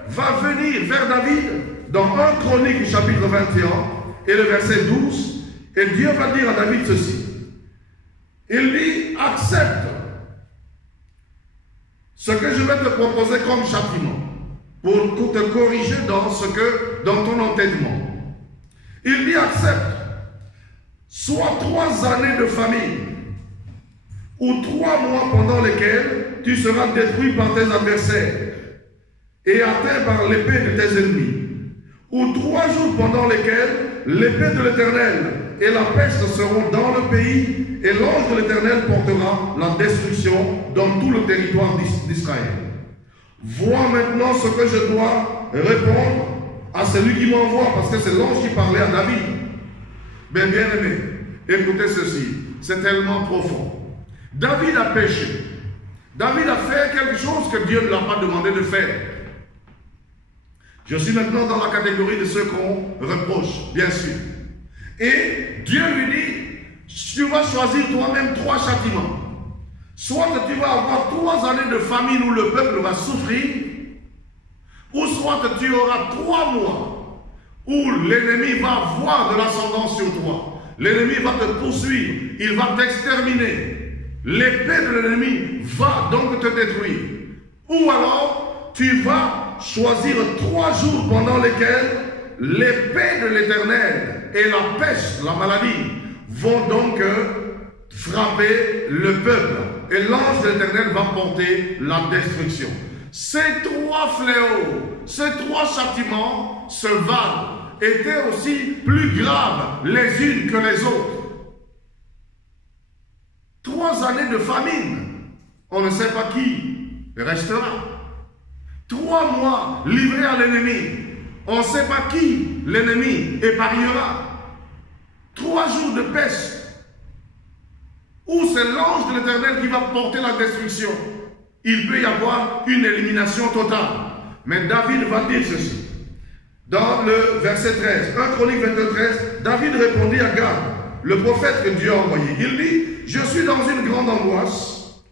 va venir vers David dans 1 Chronique chapitre 21 et le verset 12, et Dieu va dire à David ceci. Il dit, accepte ce que je vais te proposer comme châtiment pour te corriger dans ton entêtement. Il dit, accepte soit 3 années de famine ou 3 mois pendant lesquels tu seras détruit par tes adversaires et atteint par l'épée de tes ennemis, ou 3 jours pendant lesquels l'épée de l'Éternel et la peste seront dans le pays, et l'ange de l'Éternel portera la destruction dans tout le territoire d'Israël. Vois maintenant ce que je dois répondre à celui qui m'envoie, parce que c'est l'ange qui parlait à David. Mais bien aimé, écoutez ceci, c'est tellement profond. David a péché. David a fait quelque chose que Dieu ne l'a pas demandé de faire. Je suis maintenant dans la catégorie de ceux qu'on reproche, bien sûr. Et Dieu lui dit, tu vas choisir toi-même 3 châtiments. Soit tu vas avoir 3 années de famine où le peuple va souffrir, ou soit tu auras 3 mois où l'ennemi va avoir de l'ascendance sur toi. L'ennemi va te poursuivre, il va t'exterminer. L'épée de l'ennemi va donc te détruire. Ou alors, tu vas choisir 3 jours pendant lesquels l'épée de l'Éternel et la peste, la maladie, vont donc frapper le peuple. Et l'ange de l'Éternel va porter la destruction. Ces 3 fléaux, ces 3 châtiments se valent, étaient aussi plus graves les unes que les autres. 3 années de famine, on ne sait pas qui restera. 3 mois livrés à l'ennemi, on ne sait pas qui l'ennemi épargnera. 3 jours de peste, où c'est l'ange de l'Éternel qui va porter la destruction. Il peut y avoir une élimination totale. Mais David va dire ceci. Dans le verset 13, 1 Chronique 23, David répondit à Gad, le prophète que Dieu a envoyé. Il dit, je suis dans une grande angoisse.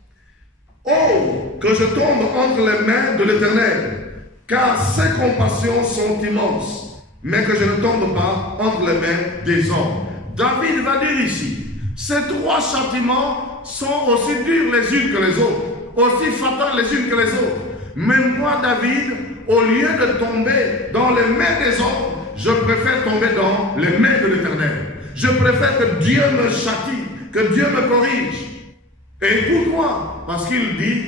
Oh, que je tombe entre les mains de l'Éternel, car ses compassions sont immenses, mais que je ne tombe pas entre les mains des hommes. David va dire ici, ces 3 châtiments sont aussi durs les unes que les autres, aussi fatales les unes que les autres. Mais moi, David, au lieu de tomber dans les mains des hommes, je préfère tomber dans les mains de l'Éternel. Je préfère que Dieu me châtie, que Dieu me corrige. Et pourquoi? Parce qu'il dit,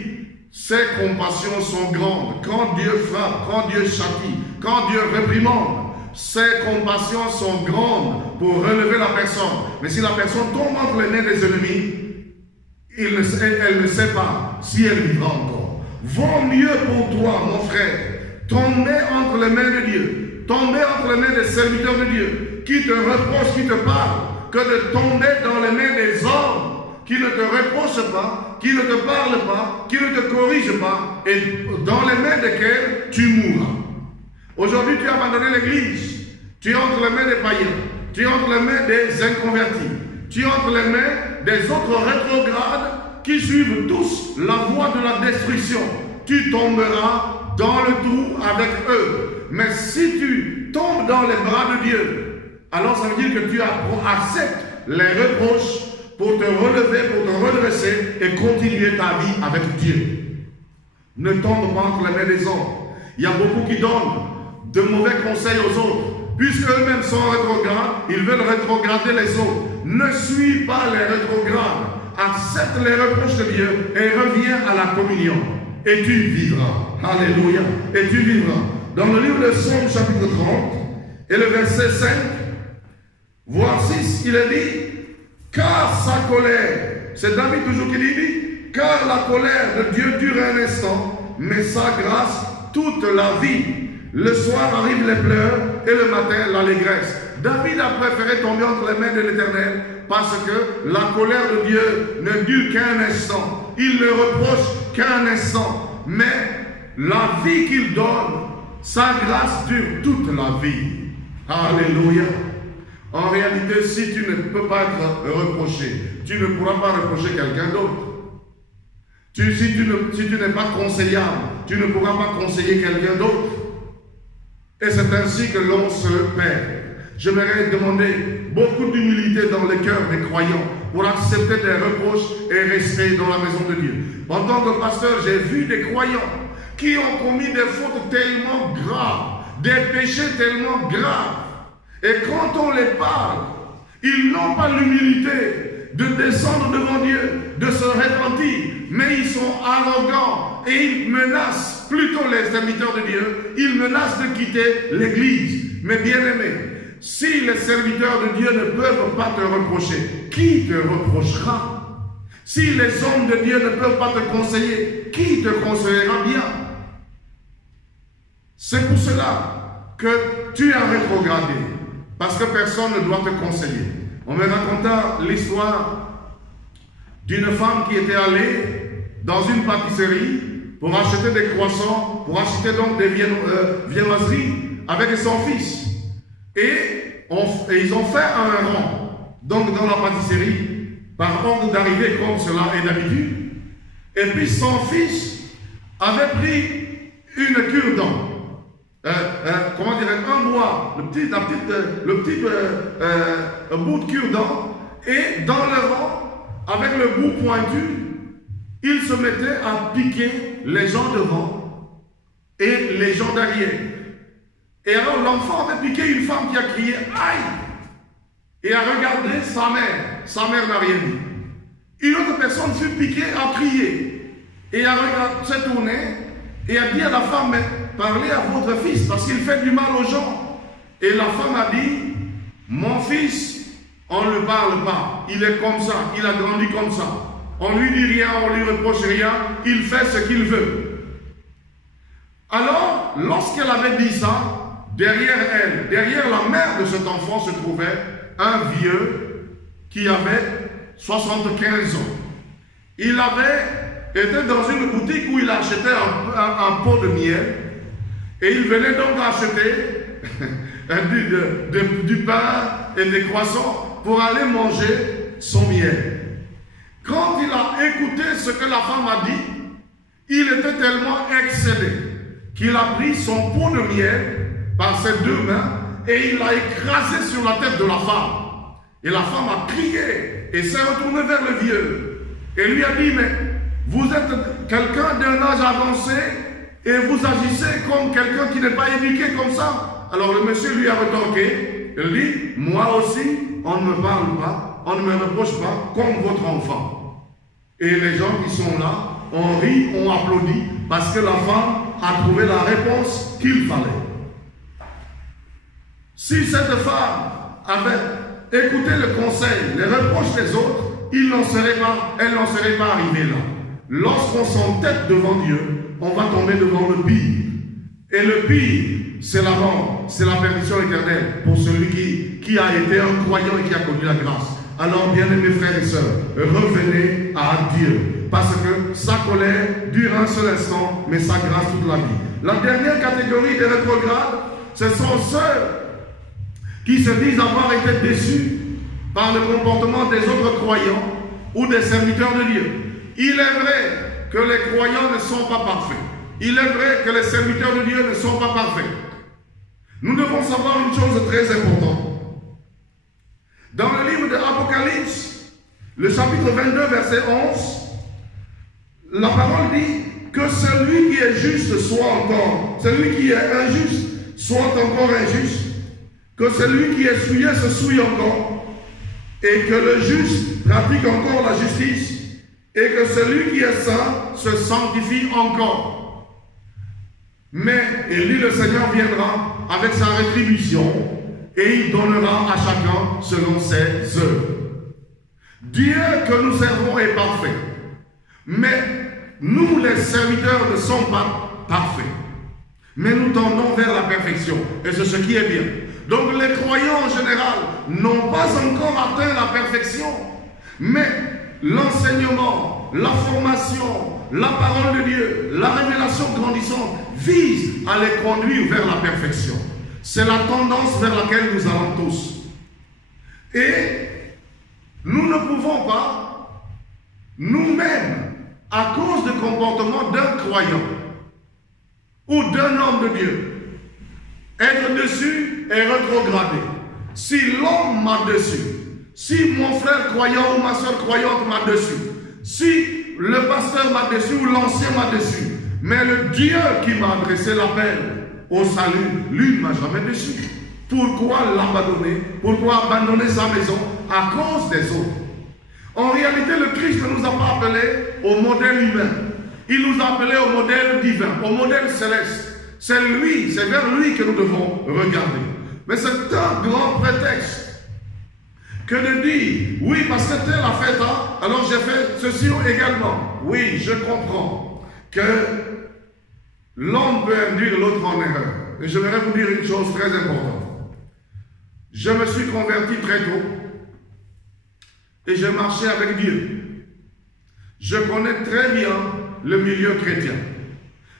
ses compassions sont grandes. Quand Dieu frappe, quand Dieu châtie, quand Dieu réprimande, ses compassions sont grandes pour relever la personne. Mais si la personne tombe entre les mains des ennemis, elle ne sait pas si elle vivra encore. Vaut mieux pour toi, mon frère, tomber entre les mains de Dieu, tomber entre les mains des serviteurs de Dieu, qui te reprochent, qui te parlent, que de tomber dans les mains des hommes qui ne te reprochent pas, qui ne te parlent pas, qui ne te corrigent pas, et dans les mains desquels tu mourras. Aujourd'hui, tu as abandonné l'église, tu es entre les mains des païens, tu es entre les mains des inconvertis, tu es entre les mains des autres rétrogrades qui suivent tous la voie de la destruction. Tu tomberas dans le trou avec eux. Mais si tu tombes dans les bras de Dieu, alors ça veut dire que tu acceptes les reproches pour te relever, pour te redresser et continuer ta vie avec Dieu. Ne tombe pas entre les mains des hommes. Il y a beaucoup qui donnent de mauvais conseils aux autres. Puisque eux-mêmes sont rétrogrades, ils veulent rétrograder les autres. Ne suis pas les rétrogrades. Accepte les reproches de Dieu et reviens à la communion. Et tu vivras. Alléluia. Et tu vivras. Dans le livre de Psaume chapitre 30 et le verset 5, voire 6, il est dit, car sa colère, c'est David toujours qui dit, car la colère de Dieu dure un instant, mais sa grâce toute la vie. Le soir arrivent les pleurs et le matin l'allégresse. David a préféré tomber entre les mains de l'Éternel parce que la colère de Dieu ne dure qu'un instant. Il ne reproche qu'un instant. Mais la vie qu'il donne, sa grâce dure toute la vie. Alléluia. En réalité, si tu ne peux pas être reproché, tu ne pourras pas reprocher quelqu'un d'autre. Si tu n'es pas conseillable, tu ne pourras pas conseiller quelqu'un d'autre. Et c'est ainsi que l'on se perd. J'aimerais demander beaucoup d'humilité dans les cœurs des croyants pour accepter des reproches et rester dans la maison de Dieu. En tant que pasteur, j'ai vu des croyants qui ont commis des fautes tellement graves, des péchés tellement graves. Et quand on les parle, ils n'ont pas l'humilité de descendre devant Dieu, de se repentir, mais ils sont arrogants et ils menacent plutôt les serviteurs de Dieu, ils menacent de quitter l'église. Mais bien aimé, si les serviteurs de Dieu ne peuvent pas te reprocher, qui te reprochera? Si les hommes de Dieu ne peuvent pas te conseiller, qui te conseillera bien? C'est pour cela que tu as rétrogradé, parce que personne ne doit te conseiller. On me raconta l'histoire d'une femme qui était allée dans une pâtisserie pour acheter des croissants, pour acheter donc des viennoiseries avec son fils. Et ils ont fait un rang, donc dans la pâtisserie, par ordre d'arrivée comme cela est d'habitude. Et puis son fils avait pris une cure-dent. Comment dire, un bois, le petit bout de cure-dent, et dans le rang, avec le bout pointu, il se mettait à piquer les gens devant et les gens derrière. Et alors l'enfant avait piqué une femme qui a crié « Aïe !» et a regardé sa mère. Sa mère n'a rien dit. Une autre personne fut piquée, a crié et a s'est tournée et a dit à la femme « Mais parlez à votre fils parce qu'il fait du mal aux gens. » Et la femme a dit « Mon fils, on ne le parle pas. Il est comme ça, il a grandi comme ça. On ne lui dit rien, on ne lui reproche rien, il fait ce qu'il veut. » Alors, lorsqu'elle avait dit ça, derrière elle, derrière la mère de cet enfant se trouvait un vieux qui avait 75 ans. Il avait été dans une boutique où il achetait un pot de miel et il venait donc acheter du pain et des croissants pour aller manger son miel. Quand il a écouté ce que la femme a dit, il était tellement excédé qu'il a pris son pot de miel par ses deux mains et il l'a écrasé sur la tête de la femme. Et la femme a crié et s'est retournée vers le vieux et lui a dit « Mais vous êtes quelqu'un d'un âge avancé et vous agissez comme quelqu'un qui n'est pas éduqué comme ça. » Alors le monsieur lui a retorqué, il dit « Moi aussi, on ne me parle pas, on ne me reproche pas comme votre enfant. » Et les gens qui sont là ont ri, ont applaudi parce que la femme a trouvé la réponse qu'il fallait. Si cette femme avait écouté le conseil, les reproches des autres, elle n'en serait pas arrivée là. Lorsqu'on s'entête devant Dieu, on va tomber devant le pire. Et le pire, c'est la mort, c'est la perdition éternelle pour celui qui a été un croyant et qui a connu la grâce. Alors, bien-aimés frères et sœurs, revenez à Dieu, parce que sa colère dure un seul instant, mais sa grâce toute la vie. La dernière catégorie des rétrogrades, ce sont ceux qui se disent avoir été déçus par le comportement des autres croyants ou des serviteurs de Dieu. Il est vrai que les croyants ne sont pas parfaits. Il est vrai que les serviteurs de Dieu ne sont pas parfaits. Nous devons savoir une chose très importante. Dans le livre de l'Apocalypse, le chapitre 22, verset 11, la parole dit que celui qui est juste soit encore, celui qui est injuste soit encore injuste, que celui qui est souillé se souille encore, et que le juste pratique encore la justice, et que celui qui est saint se sanctifie encore. Mais, il dit, le Seigneur viendra avec sa rétribution, et il donnera à chacun selon ses œuvres. Dieu que nous servons est parfait, mais nous les serviteurs ne sommes pas parfaits, mais nous tendons vers la perfection, et c'est ce qui est bien. Donc les croyants en général n'ont pas encore atteint la perfection, mais l'enseignement, la formation, la parole de Dieu, la révélation grandissante vise à les conduire vers la perfection. C'est la tendance vers laquelle nous allons tous. Et nous ne pouvons pas, nous-mêmes, à cause du comportement d'un croyant ou d'un homme de Dieu, être dessus et rétrogradé. Si l'homme m'a dessus, si mon frère croyant ou ma soeur croyante m'a dessus, si le pasteur m'a dessus ou l'ancien m'a dessus, mais le Dieu qui m'a adressé l'appel au salut, lui ne m'a jamais déçu. Pourquoi l'abandonner? Pourquoi abandonner sa maison? À cause des autres. En réalité, le Christ ne nous a pas appelés au modèle humain. Il nous a appelés au modèle divin, au modèle céleste. C'est lui, c'est vers lui que nous devons regarder. Mais c'est un grand prétexte que de dire, oui, parce que tel a fait ça, alors j'ai fait ceci également. Oui, je comprends que l'homme peut induire l'autre en erreur. Et je voudrais vous dire une chose très importante. Je me suis converti très tôt et j'ai marché avec Dieu. Je connais très bien le milieu chrétien.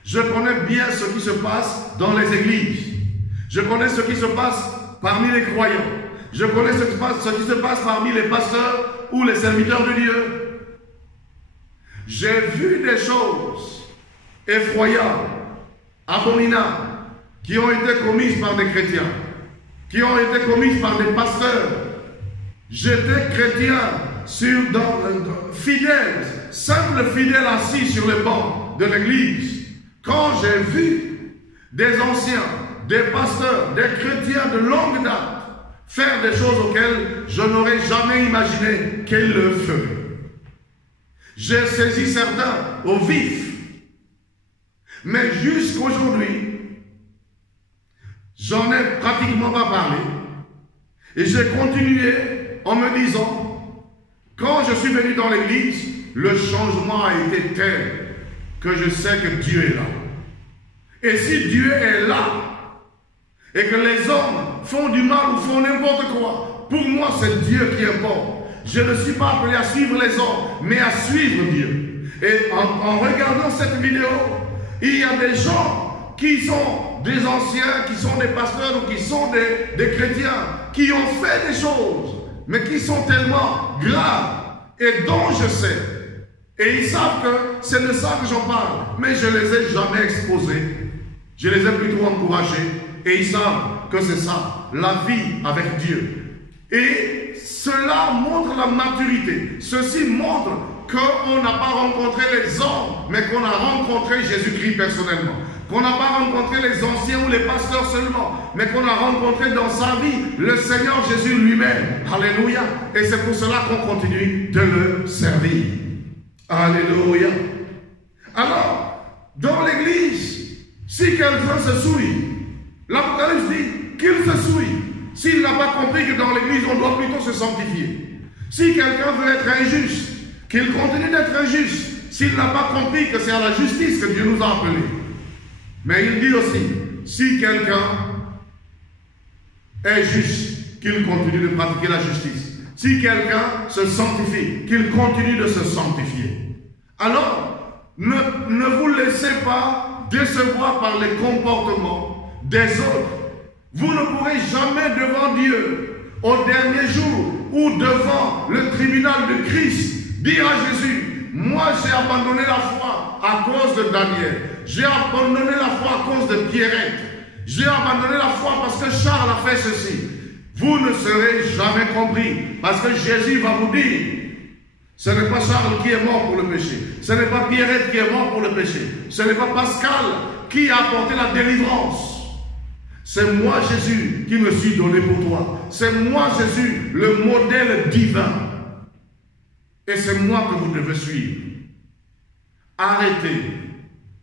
Je connais bien ce qui se passe dans les églises. Je connais ce qui se passe parmi les croyants. Je connais ce qui se passe parmi les pasteurs ou les serviteurs de Dieu. J'ai vu des choses effroyables, abominables, qui ont été commises par des chrétiens, qui ont été commises par des pasteurs. J'étais chrétien, fidèle, simple fidèle assis sur les bancs de l'église. Quand j'ai vu des anciens, des pasteurs, des chrétiens de longue date faire des choses auxquelles je n'aurais jamais imaginé qu'ils le feraient, j'ai saisi certains au vif. Mais jusqu'aujourd'hui, j'en ai pratiquement pas parlé. Et j'ai continué en me disant, quand je suis venu dans l'église, le changement a été tel que je sais que Dieu est là. Et si Dieu est là, et que les hommes font du mal ou font n'importe quoi, pour moi c'est Dieu qui importe. Je ne suis pas appelé à suivre les hommes, mais à suivre Dieu. Et en regardant cette vidéo, il y a des gens qui sont des anciens, qui sont des pasteurs ou qui sont des chrétiens, qui ont fait des choses, mais qui sont tellement graves et dont je sais. Et ils savent que c'est de ça que j'en parle, mais je ne les ai jamais exposés. Je les ai plutôt encouragés et ils savent que c'est ça, la vie avec Dieu. Et cela montre la maturité. Ceci montre qu'on n'a pas rencontré les hommes, mais qu'on a rencontré Jésus-Christ personnellement. Qu'on n'a pas rencontré les anciens ou les pasteurs seulement, mais qu'on a rencontré dans sa vie le Seigneur Jésus lui-même. Alléluia. Et c'est pour cela qu'on continue de le servir. Alléluia. Alors, dans l'église, si quelqu'un se souille, l'Apocalypse dit qu'il se souille. S'il n'a pas compris que dans l'église, on doit plutôt se sanctifier. Si quelqu'un veut être injuste, qu'il continue d'être injuste. s'il n'a pas compris que c'est à la justice que Dieu nous a appelés. Mais il dit aussi, si quelqu'un est juste, qu'il continue de pratiquer la justice. Si quelqu'un se sanctifie, qu'il continue de se sanctifier. Alors, ne vous laissez pas décevoir par les comportements des autres. Vous ne pourrez jamais devant Dieu, au dernier jour, ou devant le tribunal de Christ, dire à Jésus, moi j'ai abandonné la foi à cause de Daniel. J'ai abandonné la foi à cause de Pierrette. J'ai abandonné la foi parce que Charles a fait ceci. Vous ne serez jamais compris parce que Jésus va vous dire, ce n'est pas Charles qui est mort pour le péché. Ce n'est pas Pierrette qui est mort pour le péché. Ce n'est pas Pascal qui a apporté la délivrance. C'est moi Jésus qui me suis donné pour toi. C'est moi Jésus, le modèle divin. Et c'est moi que vous devez suivre. Arrêtez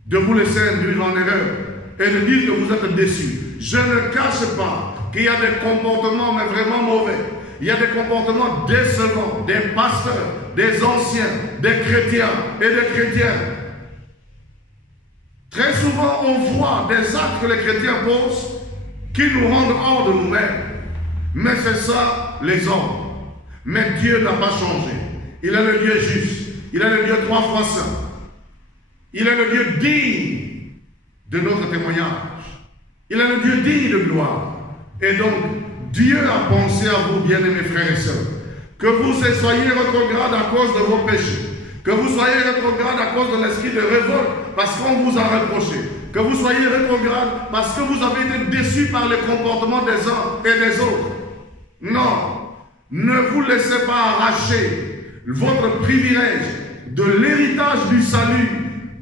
de vous laisser induire en erreur et de dire que vous êtes déçus. Je ne cache pas qu'il y a des comportements mais vraiment mauvais. Il y a des comportements décevants, des pasteurs, des anciens, des chrétiens et des chrétiens. Très souvent, on voit des actes que les chrétiens posent qui nous rendent hors de nous-mêmes. Mais c'est ça, les hommes. Mais Dieu n'a pas changé. Il est le Dieu juste. Il est le Dieu 3 fois saint. Il est le Dieu digne de notre témoignage. Il est le Dieu digne de gloire. Et donc, Dieu a pensé à vous, bien-aimés frères et sœurs, que vous soyez rétrogrades à cause de vos péchés, que vous soyez rétrogrades à cause de l'esprit de révolte, parce qu'on vous a reproché, que vous soyez rétrogrades parce que vous avez été déçus par les comportements des uns et des autres. Non, ne vous laissez pas arracher votre privilège de l'héritage du salut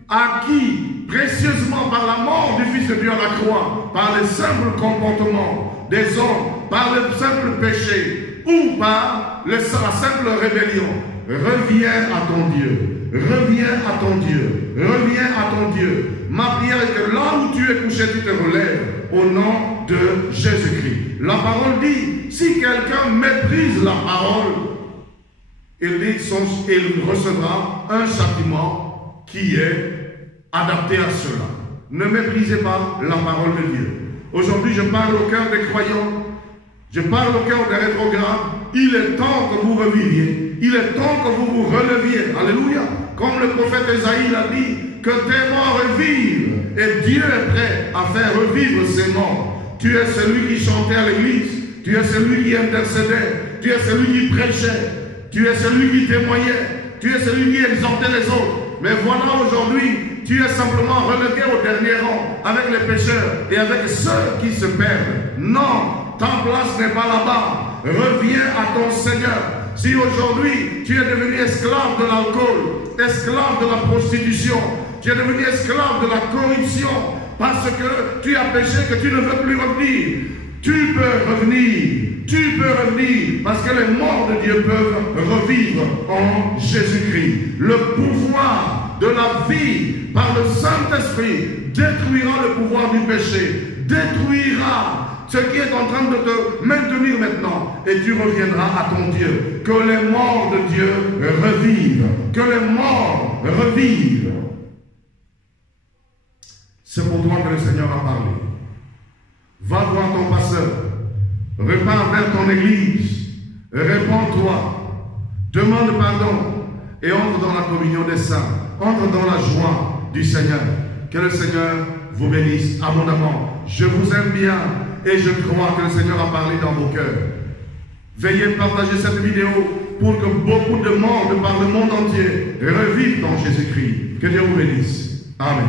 acquis précieusement par la mort du Fils de Dieu à la croix, par les simples comportements des hommes, par le simple péché ou par la simple rébellion. Reviens à ton Dieu, reviens à ton Dieu, reviens à ton Dieu. Ma prière est que là où tu es couché, tu te relèves au nom de Jésus-Christ. La parole dit, si quelqu'un méprise la parole, il dit, il recevra un châtiment qui est adapté à cela. Ne méprisez pas la parole de Dieu. Aujourd'hui, je parle au cœur des croyants, je parle au cœur des rétrogrades. Il est temps que vous reviviez, il est temps que vous vous releviez. Alléluia. Comme le prophète Ésaïe l'a dit, que tes morts revivent. Et Dieu est prêt à faire revivre ces morts. Tu es celui qui chantait à l'église, tu es celui qui intercédait, tu es celui qui prêchait, tu es celui qui témoignait, tu es celui qui exhortait les autres. Mais voilà aujourd'hui, tu es simplement relégué au dernier rang avec les pécheurs et avec ceux qui se perdent. Non, ta place n'est pas là-bas. Reviens à ton Seigneur. Si aujourd'hui tu es devenu esclave de l'alcool, esclave de la prostitution, tu es devenu esclave de la corruption parce que tu as péché, que tu ne veux plus revenir, tu peux revenir parce que les morts de Dieu peuvent revivre en Jésus-Christ. Le pouvoir de la vie par le Saint-Esprit détruira le pouvoir du péché, détruira ce qui est en train de te maintenir maintenant, et tu reviendras à ton Dieu. Que les morts de Dieu revivent. Que les morts revivent. C'est pour toi que le Seigneur a parlé. Va voir ton pasteur. Repars vers ton église. Répands-toi. Demande pardon. Et entre dans la communion des saints. Entre dans la joie du Seigneur. Que le Seigneur vous bénisse abondamment. Je vous aime bien. Et je crois que le Seigneur a parlé dans vos cœurs. Veuillez partager cette vidéo pour que beaucoup de monde par le monde entier revivent dans Jésus-Christ. Que Dieu vous bénisse. Amen.